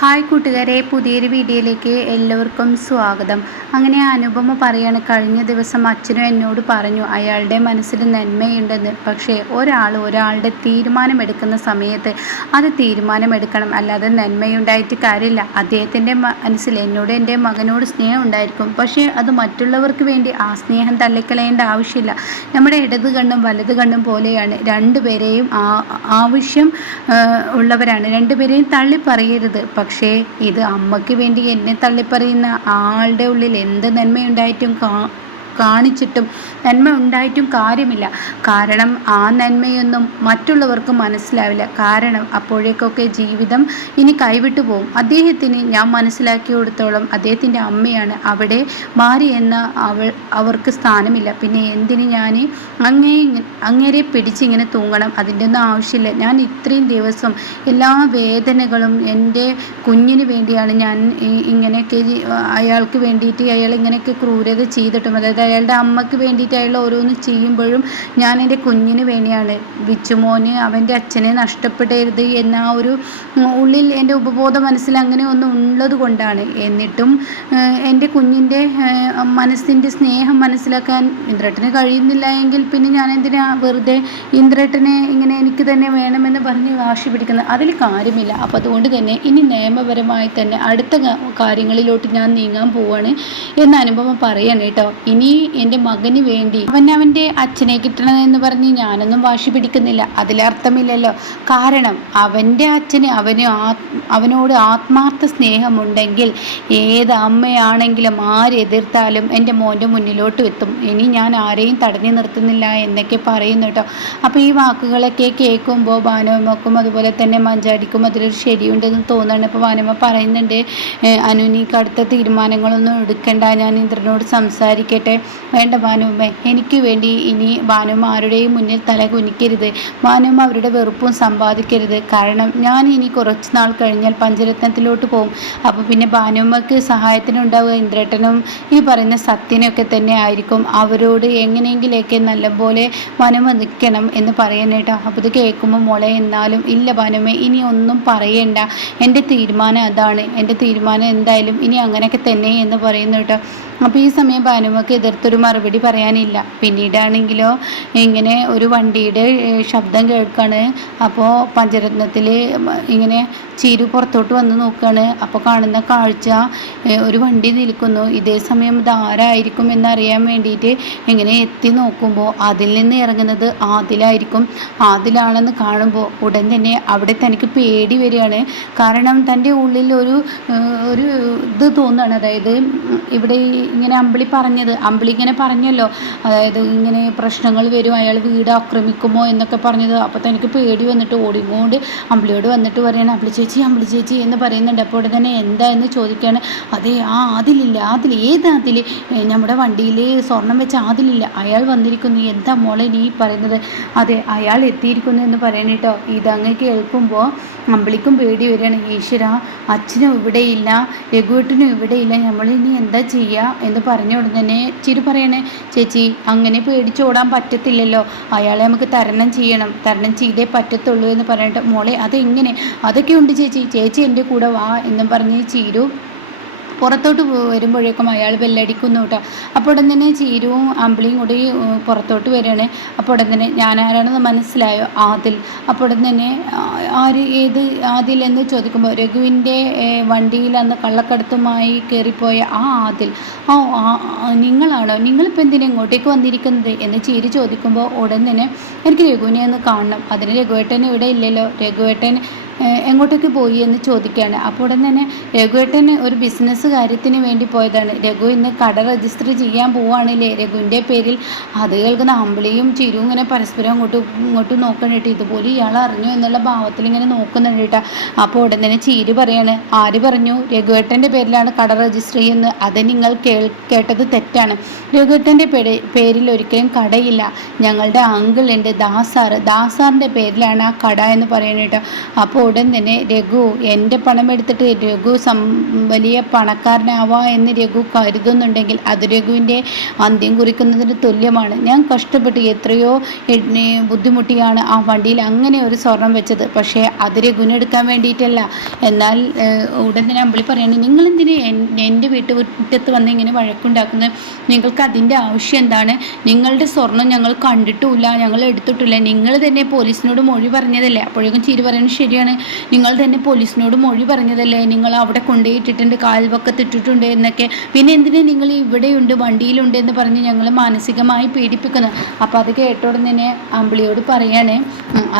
Hi കൂട്ടുകാരെ പുതിയൊരു വീഡിയോയിലേക്ക് എല്ലാവർക്കും സ്വാഗതം. അങ്ങനെ അനുപമ പറയാണ് കഴിഞ്ഞ ദിവസം അച്ഛനും എന്നോട് പറഞ്ഞു അയാളുടെ മനസ്സിൽ നന്മയുണ്ടെന്ന്. പക്ഷേ ഒരാൾ ഒരാളുടെ തീരുമാനമെടുക്കുന്ന സമയത്ത് അത് തീരുമാനമെടുക്കണം. അല്ലാതെ നന്മയുണ്ടായിട്ട് കാര്യമില്ല. അദ്ദേഹത്തിന്റെ മനസ്സിൽ എന്നോട് എന്റെ മകനോട് സ്നേഹം ഉണ്ടായിരിക്കും. പക്ഷേ അത് മറ്റുള്ളവർക്ക് വേണ്ടി ആ സ്നേഹം തള്ളിക്കളയേണ്ട ആവശ്യമില്ല. നമ്മുടെ ഇടത് കണ്ണും വലത് കണ്ണും പോലെയാണ്. രണ്ടുപേരെയും ആവശ്യം ഉള്ളവരാണ്. രണ്ടുപേരെയും തള്ളി പറയരുത് പക്ഷേ ഇത് അമ്മയ്ക്ക് വേണ്ടി എന്നെ തള്ളിപ്പറയുന്ന ആളുടെ ഉള്ളിൽ എന്ത് നന്മയുണ്ടായിട്ടും കാ കാണിച്ചിട്ടും നന്മ ഉണ്ടായിട്ടും കാര്യമില്ല. കാരണം ആ നന്മയൊന്നും മറ്റുള്ളവർക്ക് മനസ്സിലാവില്ല. കാരണം അപ്പോഴേക്കൊക്കെ ജീവിതം ഇനി കൈവിട്ടു പോകും അദ്ദേഹത്തിന് ഞാൻ മനസ്സിലാക്കി കൊടുത്തോളം അദ്ദേഹത്തിന്റെ അമ്മയാണ് അവിടെ മാറി എന്ന അവൾ അവർക്ക് സ്ഥാനമില്ല. പിന്നെ എന്തിന് ഞാൻ അങ്ങേ അങ്ങേരെ പിടിച്ചിങ്ങനെ തൂങ്ങണം? അതിന്റെ ഒന്നും ആവശ്യമില്ല. ഞാൻ ഇത്രയും ദിവസം എല്ലാ വേദനകളും എന്റെ കുഞ്ഞിന് വേണ്ടിയാണ് ഞാൻ ഇങ്ങനെയൊക്കെ അയാൾക്ക് വേണ്ടിയിട്ട് അയാൾ ഇങ്ങനെയൊക്കെ ക്രൂരത ചെയ്തിട്ടും അതായത് അയാളുടെ അമ്മയ്ക്ക് വേണ്ടിയിട്ട് അയാൾ ഓരോന്ന് ചെയ്യുമ്പോഴും ഞാൻ എന്റെ കുഞ്ഞിന് വേണ്ടിയാണ്. വിച്ചുമോന് അവന്റെ അച്ഛനെ നഷ്ടപ്പെടരുത് എന്ന ആ ഒരു ഉള്ളിൽ എന്റെ ഉപബോധ മനസ്സിൽ അങ്ങനെ ഒന്ന് ഉള്ളത് കൊണ്ടാണ്. എന്നിട്ടും എന്റെ കുഞ്ഞിന്റെ മനസ്സിന്റെ സ്നേഹം മനസ്സിലാക്കാൻ ഇന്ദ്രട്ടന് കഴിയുന്നില്ല എങ്കിൽ പിന്നെ ഞാൻ എന്തിനാ വെറുതെ ഇന്ദ്രട്ടനെ ഇങ്ങനെ എനിക്ക് തന്നെ വേണമെന്ന് പറഞ്ഞ് വാശി പിടിക്കുന്നത്? അതിൽ കാര്യമില്ല. അപ്പം അതുകൊണ്ട് തന്നെ ഇനി നിയമപരമായി തന്നെ അടുത്ത കാര്യങ്ങളിലോട്ട് ഞാൻ നീങ്ങാൻ പോവാണ് എന്ന അനുഭവം പറയാണ് കേട്ടോ. ഇനി എന്റെ മകന് വേണ്ടി അവൻ അവന്റെ അച്ഛനെ കിട്ടണമെന്ന് പറഞ്ഞ് ഞാനൊന്നും വാശി പിടിക്കുന്നില്ല. അതിലർത്ഥമില്ലല്ലോ കാരണം അവന്റെ അച്ഛന് അവന് അവനോട് ആത്മാർത്ഥ സ്നേഹമുണ്ടെങ്കിൽ ഏത് അമ്മയാണെങ്കിലും ആരെതിർത്താലും എന്റെ മോന്റെ മുന്നിലോട്ട് എത്തും. ഇനി ഞാൻ ആരെയും തടഞ്ഞു നിർത്തുന്നില്ല എന്നൊക്കെ പറയുന്നു കേട്ടോ. അപ്പോൾ ഈ വാക്കുകളൊക്കെ കേൾക്കുമ്പോൾ ഭാനുമക്കും അതുപോലെ തന്നെ മഞ്ചാടിക്കും അതിലൊരു ശരിയുണ്ടെന്ന് തോന്നുകയാണ്. അപ്പോൾ ഭാനുവമ്മ പറയുന്നുണ്ട് അനുനീക്ക് അടുത്ത തീരുമാനങ്ങളൊന്നും എടുക്കണ്ട. ഞാൻ ഇന്ദ്രനോട് സംസാരിക്കട്ടെ. വേണ്ട ഭാനുമ്മ എനിക്ക് വേണ്ടി ഇനി ഭാനുമ്മ ആരുടെയും മുന്നിൽ തല കുനിക്കരുത്. ഭാനുമ്മ അവരുടെ വെറുപ്പും സമ്പാദിക്കരുത്. കാരണം ഞാൻ ഇനി കുറച്ച് നാൾ കഴിഞ്ഞാൽ പഞ്ചരത്നത്തിലോട്ട് പോകും അപ്പോൾ പിന്നെ ഭാനുമ്മക്ക് സഹായത്തിനുണ്ടാവുക ഇന്ദ്രട്ടനും ഈ പറയുന്ന സത്യനൊക്കെ തന്നെ ആയിരിക്കും. അവരോട് എങ്ങനെയെങ്കിലൊക്കെ നല്ലപോലെ ഭാനുമ്മ നിൽക്കണം എന്ന് പറയാനേട്ടോ അപ്പോൾ ഇത് കേൾക്കുമ്പോൾ മോളെ എന്നാലും ഇല്ല ഭാനുമ്മ ഇനി ഒന്നും പറയണ്ട. എന്റെ തീരുമാനം അതാണ്. എന്റെ തീരുമാനം എന്തായാലും ഇനി അങ്ങനെയൊക്കെ തന്നെ എന്ന് പറയുന്നു കേട്ടോ. അപ്പോൾ ഈ സമയം ഭാനുമക്ക് എതിർത്തൊരു മറുപടി പറയാനില്ല. പിന്നീടാണെങ്കിലോ ഇങ്ങനെ ഒരു വണ്ടിയുടെ ശബ്ദം കേൾക്കാണ്. അപ്പോൾ പഞ്ചരത്നത്തിൽ ഇങ്ങനെ ചീരു പുറത്തോട്ട് വന്ന് നോക്കുകയാണ് അപ്പോൾ കാണുന്ന കാഴ്ച ഒരു വണ്ടി നിൽക്കുന്നു. ഇതേ സമയം ഇത് ആരായിരിക്കും എന്നറിയാൻ വേണ്ടിയിട്ട് ഇങ്ങനെ എത്തി നോക്കുമ്പോൾ അതിൽ നിന്ന് ഇറങ്ങുന്നത് ആദിലായിരിക്കും. ആദിലാണെന്ന് കാണുമ്പോൾ ഉടൻ തന്നെ അവിടെ തനിക്ക് പേടി വരികയാണ്. കാരണം തന്റെ ഉള്ളിൽ ഒരു ഒരു ഇത് തോന്നുകയാണ്. അതായത് ഇവിടെ ഇങ്ങനെ അമ്പിളി പറഞ്ഞത് ഇങ്ങനെ പറഞ്ഞല്ലോ. അതായത് ഇങ്ങനെ പ്രശ്നങ്ങൾ വരും അയാൾ വീട് ആക്രമിക്കുമോ എന്നൊക്കെ പറഞ്ഞത്. അപ്പോൾ തനിക്ക് പേടി വന്നിട്ട് ഓടിക്കൊണ്ട് അമ്പിളിയോട് വന്നിട്ട് പറയണം അമ്പിളി ചേച്ചി അമ്പിളി ചേച്ചി എന്ന് പറയുന്നുണ്ട്. അപ്പോൾ തന്നെ എന്താ എന്ന് ചോദിക്കുകയാണ് അതെ ആ അതിലില്ല അതിൽ ഏത് അതിൽ? നമ്മുടെ വണ്ടിയിൽ സ്വർണം വെച്ച അതിലില്ല. അയാൾ വന്നിരിക്കുന്നു. എന്താ മോളെ നീ പറയുന്നത്? അതെ അയാൾ എത്തിയിരിക്കുന്നു എന്ന് പറയണേട്ടോ ഇതങ്ങ് കേൾക്കുമ്പോൾ അമ്പിളിക്കും പേടി വരികയാണ്. ഈശ്വര അച്ഛനും ഇവിടെയില്ല രഘുവേട്ടനും ഇവിടെയില്ല. നമ്മളിനി എന്താ ചെയ്യുക എന്ന് പറഞ്ഞ ഉടനെ ചിരി പറയണേ ചേച്ചി അങ്ങനെ പേടിച്ചോടാൻ പറ്റത്തില്ലല്ലോ. അയാളെ നമുക്ക് തരണം ചെയ്യണം. തരണം ചെയ്തേ പറ്റത്തുള്ളൂ എന്ന് പറഞ്ഞിട്ട് മോളെ അതെങ്ങനെ? അതൊക്കെ ഉണ്ട് ചേച്ചി. ചേച്ചി എന്റെ കൂടെ വാ എന്നും പറഞ്ഞ് ചീരു പുറത്തോട്ട് വരുമ്പോഴേക്കും അയാൾ ബെല്ലടിക്കുന്നു കേട്ടോ. അപ്പോൾ ഉടൻ തന്നെ ചീരുവും അമ്പിളിയും കൂടി പുറത്തോട്ട് വരികയാണ്. അപ്പോൾ ഉടൻ തന്നെ ഞാൻ ആരാണെന്ന് മനസ്സിലായോ? ആദിൽ. അപ്പോൾ ഉടൻ തന്നെ ആര് ഏത് ആദിൽ എന്ന് ചോദിക്കുമ്പോൾ രഘുവിന്റെ വണ്ടിയിൽ അന്ന് കള്ളക്കടത്തുമായി കയറിപ്പോയ ആ ആദിൽ ഓ നിങ്ങളാണോ? നിങ്ങളിപ്പോൾ എന്തിനാ ഇങ്ങോട്ടേക്ക് വന്നിരിക്കുന്നത്? എന്ന് ചീരി ചോദിക്കുമ്പോൾ ഉടൻ തന്നെ എനിക്ക് രഘുവിനെ ഒന്ന് കാണണം. അതിന് രഘുവേട്ടൻ ഇവിടെ ഇല്ലല്ലോ. രഘുവേട്ടൻ എങ്ങോട്ടേക്ക് പോയി എന്ന് ചോദിക്കുകയാണ്. അപ്പോൾ ഉടൻ തന്നെ രഘുവേട്ടൻ ഒരു ബിസിനസ് കാര്യത്തിന് വേണ്ടി പോയതാണ്. രഘു ഇന്ന് കട രജിസ്റ്റർ ചെയ്യാൻ പോവുകയാണല്ലേ രഘുവിന്റെ പേരിൽ അത് കേൾക്കുന്ന അമ്പിളിയും ചിരുവും ഇങ്ങനെ പരസ്പരം അങ്ങോട്ടും ഇങ്ങോട്ടും നോക്കണ്ടിട്ട് ഇതുപോലെ ഇയാൾ അറിഞ്ഞു എന്നുള്ള ഭാവത്തിൽ ഇങ്ങനെ നോക്കുന്നുണ്ട് കേട്ടോ. അപ്പോൾ ഉടൻ തന്നെ ചീര് പറയാണ് ആര് പറഞ്ഞു? രഘുവേട്ടന്റെ പേരിലാണ് കട രജിസ്റ്റർ ചെയ്യുന്നത്. അത് നിങ്ങൾ കേൾ കേട്ടത് തെറ്റാണ്. രഘുവേട്ടന്റെ പേരിൽ ഒരിക്കലും കടയില്ല. ഞങ്ങളുടെ അങ്കിൾ ഉണ്ട് ദാസാർ. ദാസാറിന്റെ പേരിലാണ് ആ കട എന്ന് പറയുന്നത് കേട്ടോ. അപ്പോൾ ഉടൻ തന്നെ രഘു എന്റെ പണം എടുത്തിട്ട് രഘു സം വലിയ പണക്കാരനാവാ എന്ന് രഘു കരുതുന്നുണ്ടെങ്കിൽ അത് രഘുവിന്റെ അന്ത്യം കുറിക്കുന്നതിന് തുല്യമാണ്. ഞാൻ കഷ്ടപ്പെട്ട്. എത്രയോ ബുദ്ധിമുട്ടിയാണ് ആ വണ്ടിയിൽ അങ്ങനെ ഒരു സ്വർണം വെച്ചത്. പക്ഷേ അത് രഘുവിനെടുക്കാൻ വേണ്ടിയിട്ടല്ല. എന്നാൽ ഉടൻ തന്നെ അമ്പിളി പറയാണ് നിങ്ങളെന്തിന് എന്റെ വീട്ടു മുറ്റത്ത് വന്ന് ഇങ്ങനെ വഴക്കുണ്ടാക്കുന്നത്? നിങ്ങൾക്ക് അതിന്റെ ആവശ്യം എന്താണ്? നിങ്ങളുടെ സ്വർണം ഞങ്ങൾ കണ്ടിട്ടുമില്ല. ഞങ്ങൾ എടുത്തിട്ടില്ല. നിങ്ങൾ തന്നെ പോലീസിനോട് മൊഴി പറഞ്ഞതല്ലേ? അപ്പോഴേക്കും ചിരി പറയുന്നത് ശരിയാണ്. നിങ്ങൾ തന്നെ പോലീസിനോട് മൊഴി പറഞ്ഞതല്ലേ? നിങ്ങൾ അവിടെ കൊണ്ടുപോയിട്ടിട്ടുണ്ട് കാൽവക്കത്ത് ഇട്ടിട്ടുണ്ട് എന്നൊക്കെ. പിന്നെ എന്തിനാ നിങ്ങൾ ഇവിടെയുണ്ട് വണ്ടിയിലുണ്ട് എന്ന് പറഞ്ഞ് ഞങ്ങൾ മാനസികമായി പീഡിപ്പിക്കുന്നത് അപ്പോൾ അത് കേട്ടോടെ തന്നെ അമ്പിളിയോട് പറയാണ്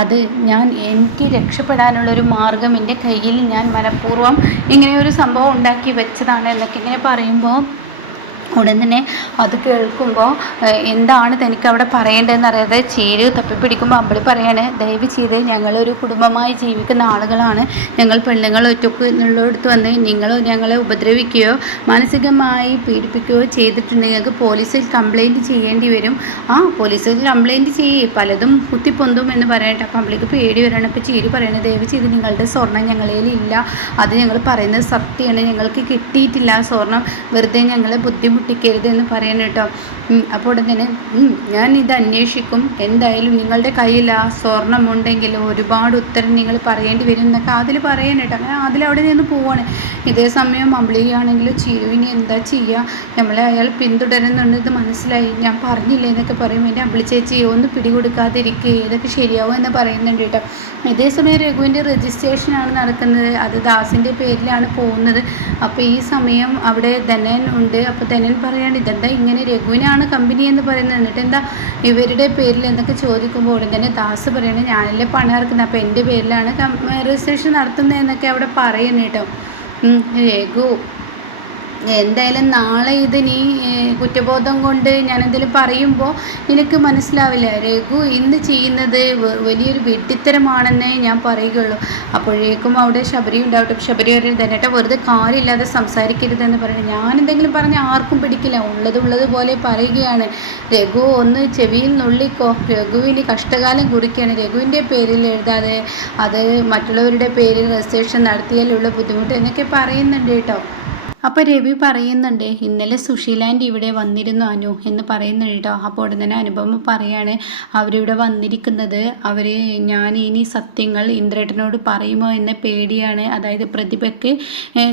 അത് ഞാൻ എനിക്ക് രക്ഷപ്പെടാനുള്ളൊരു മാർഗം എന്റെ കയ്യിൽ ഞാൻ മനഃപൂർവം ഇങ്ങനെ ഒരു സംഭവം ഉണ്ടാക്കി വെച്ചതാണ് എന്നൊക്കെ ഇങ്ങനെ പറയുമ്പോൾ ഉടൻ തന്നെ അത് കേൾക്കുമ്പോൾ എന്താണ് തനിക്ക് അവിടെ പറയേണ്ടതെന്ന് അറിയാതെ ചീര് തപ്പിപ്പിടിക്കുമ്പോൾ അമ്പിളി പറയാണ് ദയവ് ചെയ്ത് ഞങ്ങളൊരു കുടുംബമായി ജീവിക്കുന്ന ആളുകളാണ്. ഞങ്ങൾ പെണ്ണുങ്ങൾ ഒറ്റയ്ക്ക് എന്നുള്ളടുത്ത് വന്ന് നിങ്ങൾ ഞങ്ങളെ ഉപദ്രവിക്കുകയോ മാനസികമായി പീഡിപ്പിക്കുകയോ ചെയ്തിട്ടുണ്ടെങ്കിൽ ഞങ്ങൾക്ക് പോലീസിൽ കംപ്ലയിന്റ് ചെയ്യേണ്ടി വരും. ആ പോലീസിൽ കംപ്ലയിന്റ് ചെയ്യേ. പലതും കുത്തിപ്പൊന്തും എന്ന് പറയട്ടെ. അപ്പോൾ അമ്പിളിക്ക് പേടി വരണം. അപ്പോൾ ചേരു പറയണത് ദയവ് ചെയ്ത് നിങ്ങളുടെ സ്വർണം ഞങ്ങളേൽ ഇല്ല. അത് ഞങ്ങൾ പറയുന്നത് സത്യമാണ്. ഞങ്ങൾക്ക് കിട്ടിയിട്ടില്ല സ്വർണം വെറുതെ ഞങ്ങളെ ബുദ്ധിമുട്ട് ബുദ്ധിമുട്ടിക്കരുത് എന്ന് പറയണം കേട്ടോ. അപ്പോൾ ഉടൻ തന്നെ ഞാൻ ഇത് അന്വേഷിക്കും. എന്തായാലും നിങ്ങളുടെ കയ്യിൽ ആ സ്വർണം ഉണ്ടെങ്കിൽ ഒരുപാട് ഉത്തരം നിങ്ങൾ പറയേണ്ടി വരും എന്നൊക്കെ അതിൽ പറയണം കേട്ടോ. അങ്ങനെ അതിൽ അവിടെ നിന്ന് പോവാണ്. ഇതേ സമയം അമ്പിളിയാണെങ്കിൽ ചിരുവിനി എന്താ ചെയ്യുക നമ്മളെ അയാൾ പിന്തുടരുന്നുണ്ട്. ഇത് മനസ്സിലായി. ഞാൻ പറഞ്ഞില്ലേ? എന്നൊക്കെ പറയും. എന്റെ അമ്പിളി ചേച്ചി ഒന്ന് പിടികൊടുക്കാതിരിക്കുക ഇതൊക്കെ ശരിയാവും? എന്ന് പറയുന്നുണ്ട് കേട്ടോ. ഇതേ സമയം രഘുവിന്റെ രജിസ്ട്രേഷനാണ് നടക്കുന്നത്. അത് ദാസിന്റെ പേരിലാണ് പോകുന്നത്. അപ്പോൾ ഈ സമയം അവിടെ ധനൻ ഉണ്ട്. അപ്പോൾ ധനൻ പറയാണ് ഇതെന്താ ഇങ്ങനെ രഘുവിനാണ് കമ്പനി എന്ന് പറയുന്നത്? എന്നിട്ട് എന്താ ഇവരുടെ പേരിൽ എന്നൊക്കെ ചോദിക്കുമ്പോൾ ഉടൻ തന്നെ ദാസ് പറയണേ ഞാനല്ലേ പണം ഇറക്കുന്നത്. അപ്പോൾ എന്റെ പേരിലാണ് രജിസ്ട്രേഷൻ നടത്തുന്നത് എന്നൊക്കെ അവിടെ പറയുന്നു കേട്ടോ രഘു എന്തായാലും നാളെ ഇത് നീ കുറ്റബോധം കൊണ്ട് ഞാനെന്തെങ്കിലും പറയുമ്പോൾ നിനക്ക് മനസ്സിലാവില്ല. രഘു ഇന്ന് ചെയ്യുന്നത് വലിയൊരു വെട്ടിത്തരമാണെന്നേ ഞാൻ പറയുകയുള്ളൂ. അപ്പോഴേക്കും അവിടെ ശബരി ഉണ്ടാവട്ടെ. ശബരി ഒരു തന്നെട്ടെ വെറുതെ കാര്യമില്ലാതെ സംസാരിക്കരുതെന്ന് പറയുന്നത് ഞാൻ എന്തെങ്കിലും പറഞ്ഞാൽ ആർക്കും പിടിക്കില്ല. ഉള്ളതുള്ളത് ഉള്ളത് പോലെ പറയുകയാണ്. രഘു ഒന്ന് ചെവിയിൽ നുള്ളിക്കോ. രഘുവിന് കഷ്ടകാലം കുറിക്കുകയാണ്. രഘുവിന്റെ പേരിൽ എഴുതാതെ അത് മറ്റുള്ളവരുടെ പേരിൽ രജിസ്ട്രേഷൻ നടത്തിയാലുള്ള ബുദ്ധിമുട്ട് എന്നൊക്കെ പറയുന്നുണ്ട് കേട്ടോ. അപ്പോൾ രവി പറയുന്നുണ്ട് ഇന്നലെ സുശീലാന്റെ ഇവിടെ വന്നിരുന്നു അനു എന്ന് പറയുന്നുണ്ട് കേട്ടോ അപ്പോൾ ഉടനെ തന്നെ അനുപമ പറയാണ് അവരിവിടെ വന്നിരിക്കുന്നത് അവർ ഞാൻ ഇനി സത്യങ്ങൾ ഇന്ദ്രേട്ടനോട് പറയുമോ എന്ന പേടിയാണ്. അതായത് പ്രതിഭയ്ക്ക്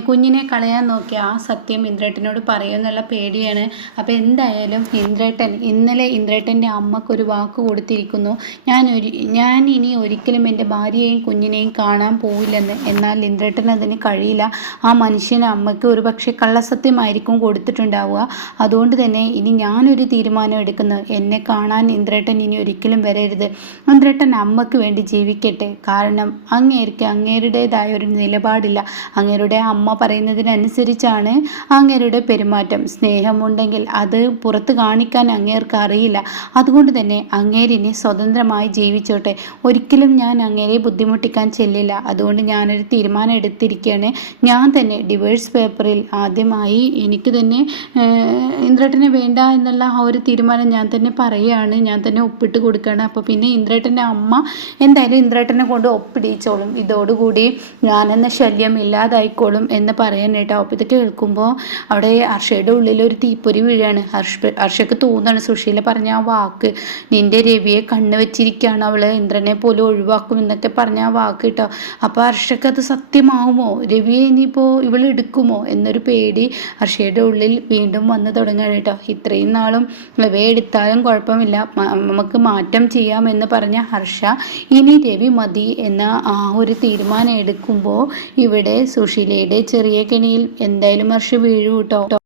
കുഞ്ഞിനെ കളയാൻ നോക്കിയ ആ സത്യം ഇന്ദ്രേട്ടനോട് പറയുമെന്നുള്ള പേടിയാണ്. അപ്പോൾ എന്തായാലും ഇന്ദ്രേട്ടൻ ഇന്നലെ ഇന്ദ്രേട്ടന്റെ അമ്മക്കൊരു വാക്ക് കൊടുത്തിരിക്കുന്നു ഞാൻ ഒരു ഞാൻ ഇനി ഒരിക്കലും എന്റെ ഭാര്യയെയും കുഞ്ഞിനെയും കാണാൻ പോവില്ലെന്ന് എന്നാൽ ഇന്ദ്രേട്ടൻ അതിന് കഴിയില്ല. ആ മനുഷ്യന് അമ്മയ്ക്ക് ഒരു പക്ഷേ കള്ളസത്യമായിരിക്കും കൊടുത്തിട്ടുണ്ടാവുക. അതുകൊണ്ട് തന്നെ ഇനി ഞാനൊരു തീരുമാനം എടുക്കുന്നു. എന്നെ കാണാൻ ഇന്ദ്രേട്ടൻ ഇനി ഒരിക്കലും വരരുത്. ഇന്ദ്രേട്ടൻ അമ്മയ്ക്ക് വേണ്ടി ജീവിക്കട്ടെ. കാരണം അങ്ങേർക്ക് അങ്ങേരുടേതായ ഒരു നിലപാടില്ല. അങ്ങേരുടെ അമ്മ പറയുന്നതിനനുസരിച്ചാണ് അങ്ങേരുടെ പെരുമാറ്റം. സ്നേഹമുണ്ടെങ്കിൽ അത് പുറത്ത് കാണിക്കാൻ അങ്ങേർക്ക് അറിയില്ല. അതുകൊണ്ട് തന്നെ അങ്ങേരിനെ സ്വതന്ത്രമായി ജീവിച്ചോട്ടെ. ഒരിക്കലും ഞാൻ അങ്ങേരെ ബുദ്ധിമുട്ടിക്കാൻ ചെല്ലില്ല. അതുകൊണ്ട് ഞാനൊരു തീരുമാനം എടുത്തിരിക്കുകയാണ് ഞാൻ തന്നെ ഡിവേഴ്സ് പേപ്പറിൽ ആദ്യമായി എനിക്ക് തന്നെ ഇന്ദ്രേട്ടനെ വേണ്ട എന്നുള്ള ആ ഒരു തീരുമാനം ഞാൻ തന്നെ പറയുകയാണ്. ഞാൻ തന്നെ ഒപ്പിട്ട് കൊടുക്കുകയാണ്. അപ്പോൾ പിന്നെ ഇന്ദ്രേട്ടന്റെ അമ്മ എന്തായാലും ഇന്ദ്രേട്ടനെ കൊണ്ട് ഒപ്പിടിച്ചോളും. ഇതോടുകൂടി ഞാനെന്ന ശല്യം ഇല്ലാതായിക്കോളും എന്ന് പറയാൻ കേട്ടോ. അപ്പോൾ ഇത് കേൾക്കുമ്പോൾ അവിടെ ഹർഷയുടെ ഉള്ളിൽ ഒരു തീപ്പൊരി വീഴാണ്. ഹർഷ ഹർഷക്ക് തോന്നുകയാണ്. സുശീല പറഞ്ഞ ആ വാക്ക് നിന്റെ രവിയെ കണ്ണ് വെച്ചിരിക്കുകയാണ് അവൾ ഇന്ദ്രനെ പോലും ഒഴിവാക്കും എന്നൊക്കെ പറഞ്ഞ ആ വാക്ക് കേട്ടോ. അപ്പോൾ ഹർഷക്ക് അത് സത്യമാവുമോ? രവിയെ ഇനിയിപ്പോൾ ഇവൾ എടുക്കുമോ? എന്നൊരു പേടി. ഹർഷയുടെ ഉള്ളിൽ വീണ്ടും വന്നു തുടങ്ങുകയാണ് കേട്ടോ. ഇത്രയും നാളും വേടിത്താലും കുഴപ്പമില്ല. നമുക്ക് മാറ്റം ചെയ്യാമെന്ന് പറഞ്ഞ ഹർഷ ഇനി രവി മതി എന്ന ആ ഒരു തീരുമാനം എടുക്കുമ്പോൾ ഇവിടെ സുശീലയുടെ ചെറിയ കെണിയിൽ എന്തായാലും ഹർഷ വീഴും